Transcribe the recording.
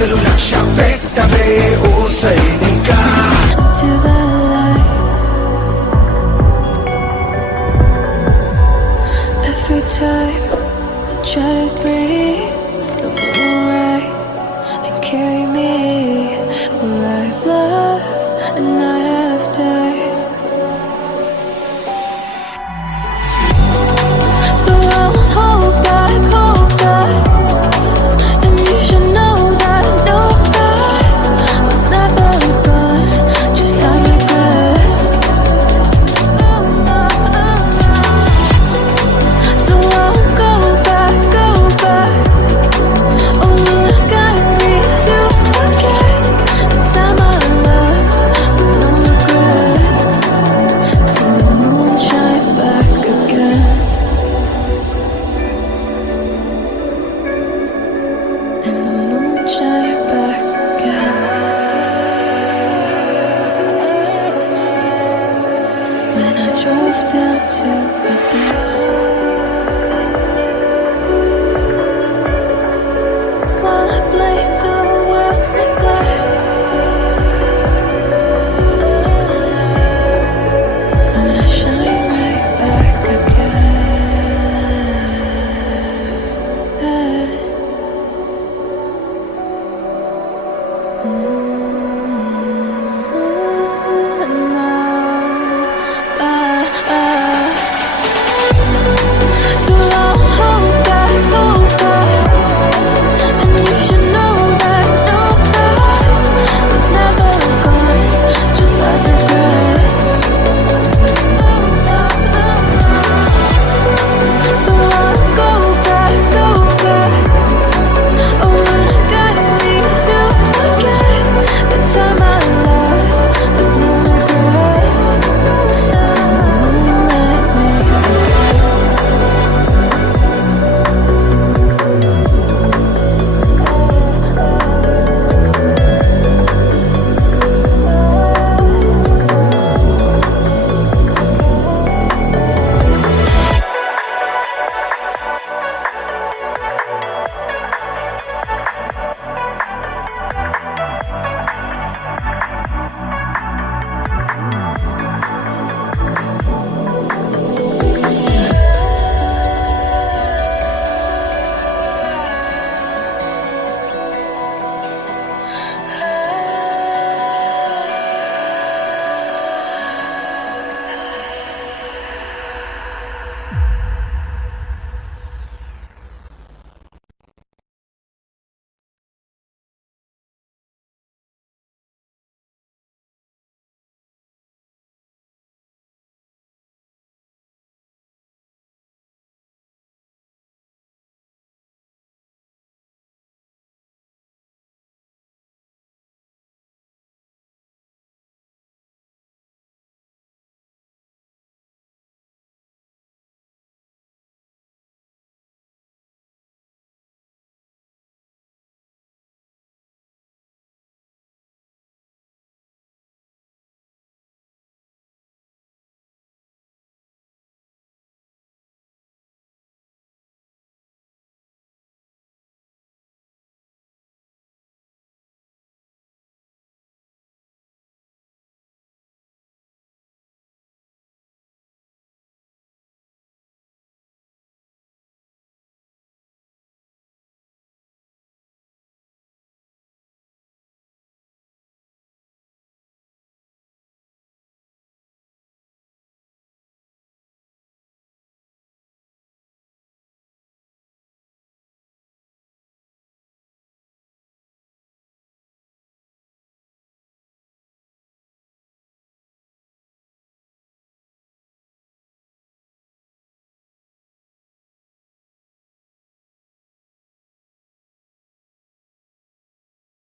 అసలు లక్ష్య పెట్టవే ఓ సైనిక. To the light. Every time I try to breathe, the moon rise and carry me where I've loved and I have died. So I won't hold back, and you should know that I know that what's never gone just have regrets. So I won't go back. Oh, you don't got me to forget the time I lost with no regrets. And the moon shine back again. And the moon shine back again. When I drove down to